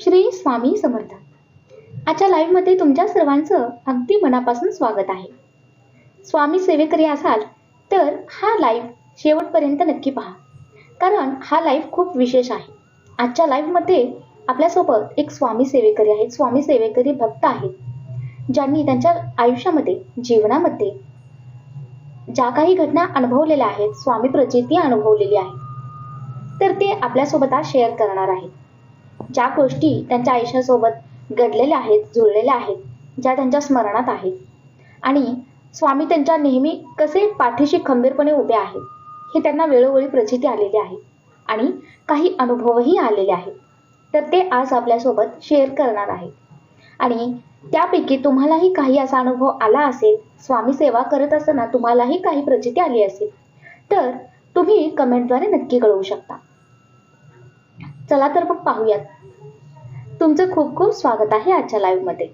श्री स्वामी समर्थ. आजच्या लाईव्हमध्ये तुमच्या सर्वांचं अगदी मनापासून स्वागत आहे. स्वामी सेवेकरी असाल तर हा लाईव्ह शेवटपर्यंत नक्की पहा. कारण हा लाईव्ह खूप विशेष आहे. आजच्या लाईव्हमध्ये आपल्यासोबत एक स्वामी सेवेकरी आहेत स्वामी सेवेकरी भक्त आहेत ज्यांनी त्यांच्या आयुष्यामध्ये जीवनामध्ये ज्या काही घटना अनुभवलेल्या आहेत स्वामी प्रचिती अनुभवलेली आहे तर ते आपल्यासोबत आज शेअर करणार आहेत. ज्या गोष्टी त्यांच्या आयुष्यासोबत घडलेल्या आहेत जुळलेल्या आहेत ज्या त्यांच्या स्मरणात आहेत. आणि स्वामी त्यांच्या नेहमी कसे पाठीशी खंबीरपणे उभे आहेत हे त्यांना वेळोवेळी प्रचिती आलेली आहे आणि काही अनुभवही आलेले आहेत. तर ते आज आपल्यासोबत शेअर करणार आहेत. आणि त्यापैकी तुम्हालाही काही असा अनुभव आला असेल स्वामी सेवा करत असताना तुम्हालाही काही प्रचिती आली असेल तर तुम्ही कमेंटद्वारे नक्की कळवू शकता. चला तर मग पाहूयात. तुमचं खूप खूप स्वागत आहे आजच्या लाईव्हमध्ये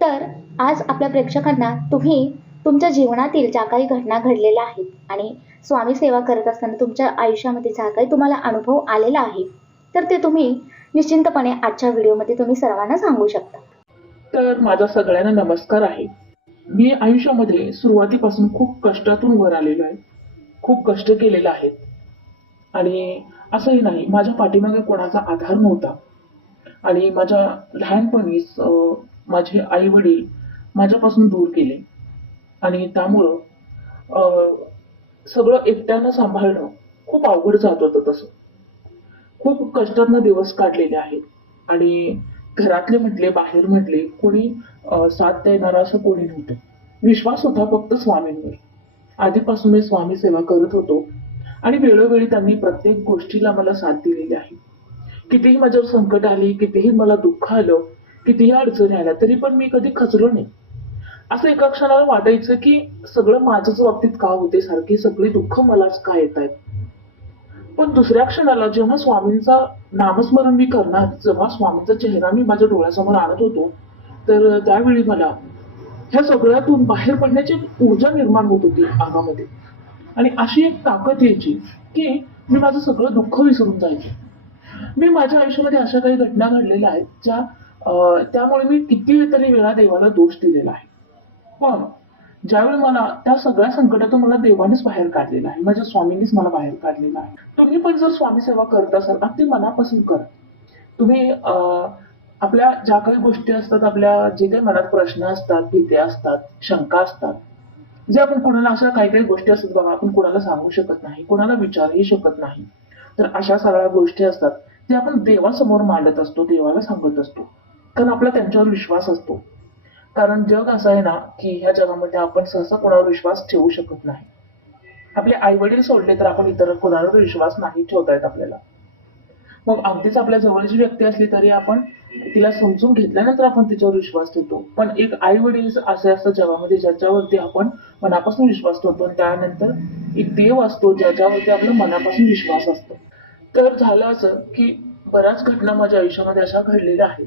तर आज आपल्या प्रेक्षकांना तुम्ही तुमच्या जीवनातील ज्या काही घटना घडलेल्या आहेत आणि स्वामी सेवा करत असताना तुमच्या आयुष्यामध्ये ज्या काही तुम्हाला अनुभव आलेला आहे तर ते तुम्ही निश्चिंतपणे आजच्या व्हिडिओमध्ये तुम्ही सर्वांना सांगू शकता. तर माझा सगळ्यांना नमस्कार आहे. मी आयुष्यामध्ये सुरुवातीपासून खूप कष्टातून वर आलेलो आहे. खूप कष्ट केलेले आहेत. आणि असंही नाही माझ्या पाठीमागे कोणाचा आधार नव्हता. आणि माझ्या लहानपणीच अं, माझे आई वडील माझ्यापासून दूर केले आणि त्यामुळं अं, सगळं एकट्यानं सांभाळणं खूप अवघड जात होतं तसं. खूप कष्टातनं दिवस काढलेले आहेत. आणि घरातले म्हटले बाहेर म्हटले कोणी साथ देणारं असं कोणी नव्हतं. विश्वास होता फक्त स्वामींवर. आधीपासून मी स्वामी सेवा करत होतो. आणि वेळोवेळी त्यांनी प्रत्येक गोष्टीला मला साथ दिलेली आहे. कितीही माझ्यावर संकट आली कितीही मला दुःख आलं कितीही अडचणी आल्या तरी पण मी कधी खचलो नाही. असं एका क्षणाला वाटायचं की सगळं माझ्याच बाबतीत का होते सारखी सगळी दुःख मलाच का येत आहेत? पण दुसऱ्या क्षणाला जेव्हा स्वामींचा नामस्मरण मी करणार जेव्हा स्वामींचा चेहरा मी माझ्या डोळ्यासमोर आणत होतो तर त्यावेळी मला ह्या सगळ्यातून बाहेर पडण्याची एक ऊर्जा निर्माण होत होती अंगामध्ये. आणि अशी एक ताकद यायची की मी माझं सगळं दुःख विसरून जायचे. मी माझ्या आयुष्यामध्ये अशा काही घटना घडलेल्या आहेत ज्या त्यामुळे मी किती तरी वेळा देवाला दोष दिलेला आहे. पण ज्यावेळी मला त्या सगळ्या संकटातून मला देवानेच बाहेर काढलेला आहे माझ्या स्वामींनीच मला बाहेर काढलेला आहे. तुम्ही पण जर स्वामी सेवा करत असाल अगदी मनापासून करा. तुम्ही अं, आपल्या ज्या काही गोष्टी असतात आपल्या जे काही मनात प्रश्न असतात भीते असतात शंका असतात जे आपण कोणाला अशा काही काही गोष्टी असतात बघा आपण कोणाला सांगू शकत नाही कोणाला विचारही शकत नाही. तर अशा सगळ्या गोष्टी असतात. जे आपण देवासमोर मांडत असतो देवाला सांगत असतो. कारण आपला त्यांच्यावर विश्वास असतो. कारण जग असं आहे ना की ह्या जगामध्ये आपण सहसा कोणावर विश्वास ठेवू शकत नाही. आपले आई वडील सोडले तर आपण इतर कोणावर विश्वास नाही ठेवता येत आपल्याला. मग अगदीच आपल्या जवळची व्यक्ती असली तरी आपण तिला समजून घेतल्यानंतर आपण तिच्यावर विश्वास ठेवतो. पण एक आई वडील असे असतात जगामध्ये ज्याच्यावरती आपण मनापासून विश्वास ठेवतो आणि त्यानंतर एक देव असतो ज्याच्यावरती आपला मनापासून विश्वास असतो. तर झालं असं की बऱ्याच घटना माझ्या आयुष्यामध्ये अशा घडलेल्या आहेत.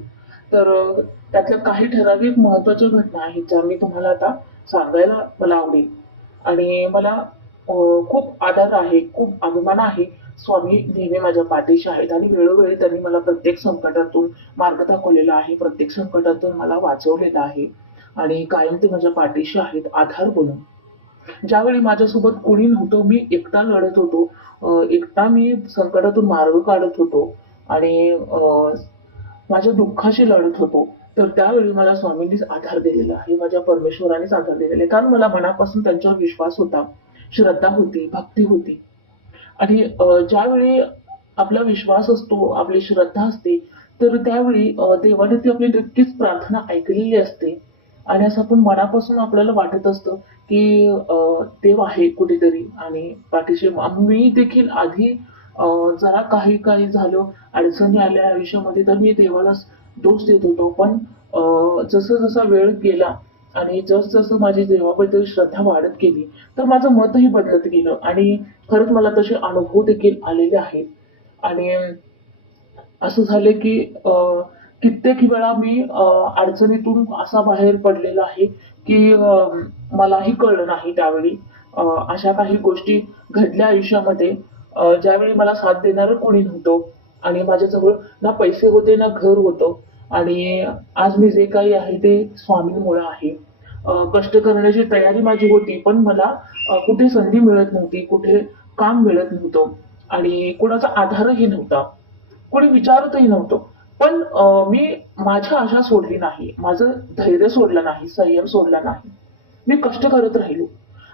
तर त्यातल्या काही ठराविक महत्त्वाच्या घटना आहेत ज्या मी तुम्हाला आता सांगायला मला आवडेल. आणि मला खूप आधार आहे खूप अभिमान आहे. स्वामी नेहमी माझ्या पाठीशी आहेत आणि वेळोवेळी त्यांनी मला प्रत्येक संकटातून मार्ग दाखवलेला आहे प्रत्येक संकटातून मला वाचवलेलं आहे. आणि कायम ते माझ्या पाठीशी आहेत आधार बनून ज्यावेळी माझ्यासोबत कोणी नव्हतं मी एकटा लढत होतो. एकटा मी संकटातून मार्ग काढत होतो आणि माझ्या दुःखाशी लढत होतो. तर त्यावेळी मला स्वामींनीच आधार दिलेला आहे माझ्या परमेश्वरानेच आधार दिलेला आहे. कारण मला मनापासून त्यांच्यावर विश्वास होता श्रद्धा होती भक्ती होती. आणि अं, ज्यावेळी आपला विश्वास असतो आपली श्रद्धा असते तर त्यावेळी देवाने ती आपली नक्कीच प्रार्थना ऐकलेली असते. आणि असं आपण मनापासून आपल्याला वाटत असतं की देव आहे कुठेतरी. आणि पाठीशी मी देखील आधी जरा काही काही झालं अडचणी आल्या आयुष्यामध्ये तर मी देवाला दोष देत होतो. पण जसं जसा वेळ गेला आणि जस जसं माझी देवाबद्दल श्रद्धा वाढत गेली तर माझं मतही बदलत गेलं. आणि खरंच मला तसे अनुभव देखील आलेले आहेत. आणि असं झालं की अं, कित्येक वेळा मी अडचणीतून असा बाहेर पडलेला आहे की मलाही कळलं नाही त्यावेळी. अशा काही गोष्टी घडल्या आयुष्यामध्ये ज्यावेळी मला साथ देणार कोणी नव्हतं आणि माझ्याजवळ ना पैसे होते ना घर होतं आणि आज मी जे काही आहे ते स्वामींमुळे आहे. कष्ट करण्याची तयारी माझी होती पण मला कुठे संधी मिळत नव्हती कुठे काम मिळत नव्हतं आणि कुणाचा आधारही नव्हता. कोणी विचारतही नव्हतं. पण मी माझ्या आशा सोडली नाही. माझं धैर्य सोडलं नाही संयम सोडला नाही. मी कष्ट करत राहिलो.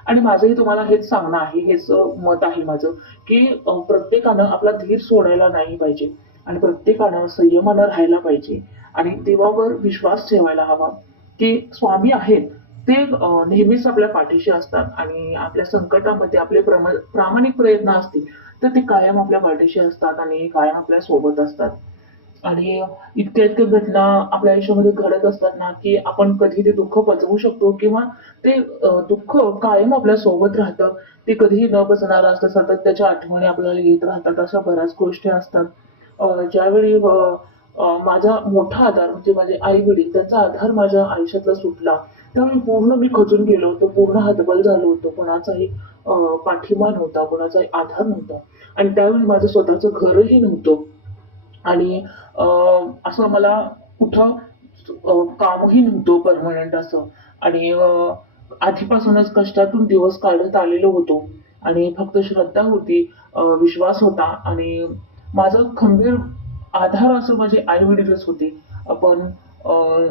आणि माझंही तुम्हाला हेच सांगणं आहे हेच मत आहे माझं की प्रत्येकानं आपला धीर सोडायला नाही पाहिजे. आणि प्रत्येकानं संयमानं राहायला पाहिजे. आणि देवावर विश्वास ठेवायला हवा की स्वामी आहेत ते नेहमीच आपल्या पाठीशी असतात. आणि आपल्या संकटामध्ये आपले प्रम- प्रामाणिक प्रयत्न असतील तर ते कायम आपल्या पाठीशी असतात आणि कायम आपल्यासोबत असतात. आणि इतक्या इतक्या घटना आपल्या आयुष्यामध्ये घडत असतात ना की आपण कधी ते दुःख पचवू शकतो किंवा ते दुःख कायम आपल्यासोबत राहतं. ते कधीही न बसणारं असतं सतत त्याच्या आठवणी आपल्याला येत राहतात अशा बऱ्याच गोष्टी असतात. ज्यावेळी माझा मोठा आधार म्हणजे माझे आई वडील त्यांचा आधार माझ्या आयुष्यातला सुटला त्यामुळे पूर्ण मी खचून गेलो होतो पूर्ण हतबल झालो होतो. कोणाचाही पाठिंबा नव्हता कोणाचाही आधार नव्हता. आणि त्यावेळी माझं स्वतःचं घरही नव्हतं. आणि अं, असं मला कुठं कामही नव्हतं परमनंट असं. आणि आधीपासूनच कष्टातून दिवस काढत आलेलो होतो. आणि फक्त श्रद्धा होती विश्वास होता. आणि माझं खंबीर आधार असं माझे आई वडीलच होते. आपण अं,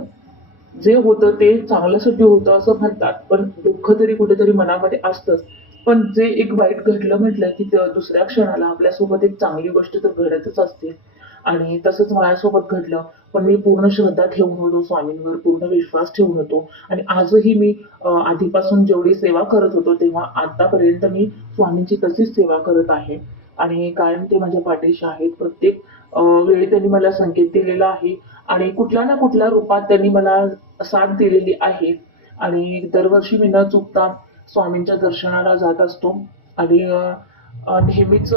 जे होतं ते चांगल्यासाठी होतं असं म्हणतात. पण दुःख तरी कुठेतरी मनामध्ये असतंच. पण जे एक वाईट घडलं म्हटलं की दुसऱ्या क्षणाला आपल्यासोबत एक चांगली गोष्ट तर घडतच असते. आणि तसंच माझ्यासोबत घडलं. पण मी पूर्ण श्रद्धा ठेवून होतो स्वामींवर पूर्ण विश्वास ठेवून होतो. आणि आजही मी आधीपासून जेवढी सेवा करत होतो तेव्हा आतापर्यंत मी स्वामींची तशीच सेवा करत आहे. आणि कायम ते माझ्या पाठीशी आहेत. प्रत्येक वेळी त्यांनी मला संकेत दिलेला आहे. आणि कुठल्या ना कुठल्या रूपात त्यांनी मला साथ दिलेली आहे. आणि दरवर्षी मी न चुकता स्वामींच्या दर्शनाला जात असतो. आणि नेहमीच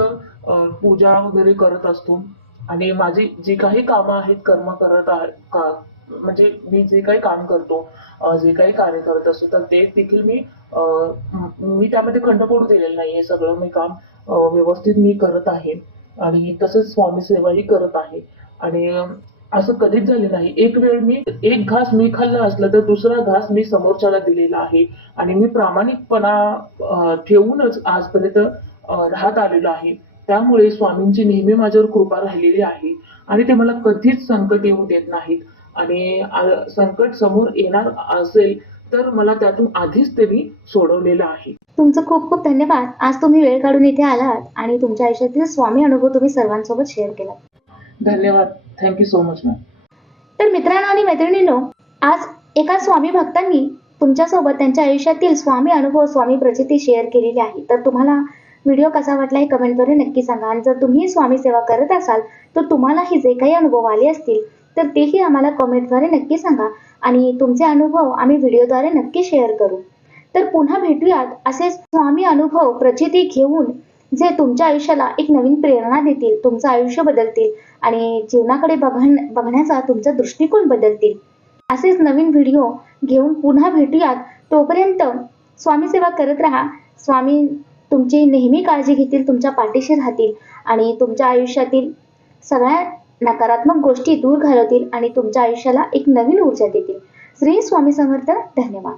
पूजा वगैरे करत असतो. आणि माझी जी काही कामं आहेत कर्म करत आहे का म्हणजे मी जे काही काम करतो जे काही कार्य करत असतो तर ते देखील मी मी त्यामध्ये खंड पडू दिलेलं नाही. हे सगळं मी काम व्यवस्थित मी करत आहे. आणि तसंच स्वामी सेवाही करत आहे. आणि असं कधीच झालं नाही. एक वेळ मी एक घास मी खाल्ला असलं तर दुसरा घास मी समोरच्याला दिलेला आहे. आणि मी प्रामाणिकपणा ठेवूनच आजपर्यंत राहत आलेलो आहे. त्यामुळे स्वामींची नेहमी माझ्यावर कृपा राहिलेली आहे आणि ते मला कधीच संकट येऊ देत नाहीत. आणि संकट समोर येणार असेल तर मला त्यातून आधीच त्यांनी सोडवलेलं आहे. तुमचं खूप खूप धन्यवाद. आज तुम्ही वेळ काढून इथे आलात आणि तुमच्या आयुष्यातील स्वामी अनुभव तुम्ही सर्वांसोबत शेअर केला. धन्यवाद. थँक्यू सो मच मॅम तर मित्रांनो आणि मैत्रिणींनो आज एका स्वामी भक्तांनी तुमच्यासोबत त्यांच्या आयुष्यातील स्वामी अनुभव स्वामी प्रचिती शेअर केलेली आहे. तर तुम्हाला व्हिडिओ कसा वाटला हे कमेंटद्वारे नक्की सांगा. आणि जर तुम्ही स्वामी सेवा करत असाल तर तुम्हालाही जे काही अनुभव आले असतील तर तेही आम्हाला कमेंटद्वारे नक्की सांगा. आणि तुमचे अनुभव आम्ही व्हिडिओद्वारे नक्की शेअर करू. तर पुन्हा भेटूयात असे स्वामी अनुभव प्रचिती घेऊन जे तुमच्या आयुष्याला एक नवीन प्रेरणा देतील तुमचं आयुष्य बदलतील आणि जीवनाकडे बघण बघण्याचा तुमचा दृष्टिकोन बदलतील. असेच नवीन व्हिडिओ घेऊन पुन्हा भेटूयात. तोपर्यंत स्वामी सेवा करत राहा. स्वामी तुमची नेहमी काळजी घेतील तुमच्या पाठीशी राहतील आणि तुमच्या आयुष्यातील सगळ्या नकारात्मक गोष्टी दूर घालवतील आणि तुमच्या आयुष्याला एक नवीन ऊर्जा देतील. श्री स्वामी समर्थ धन्यवाद.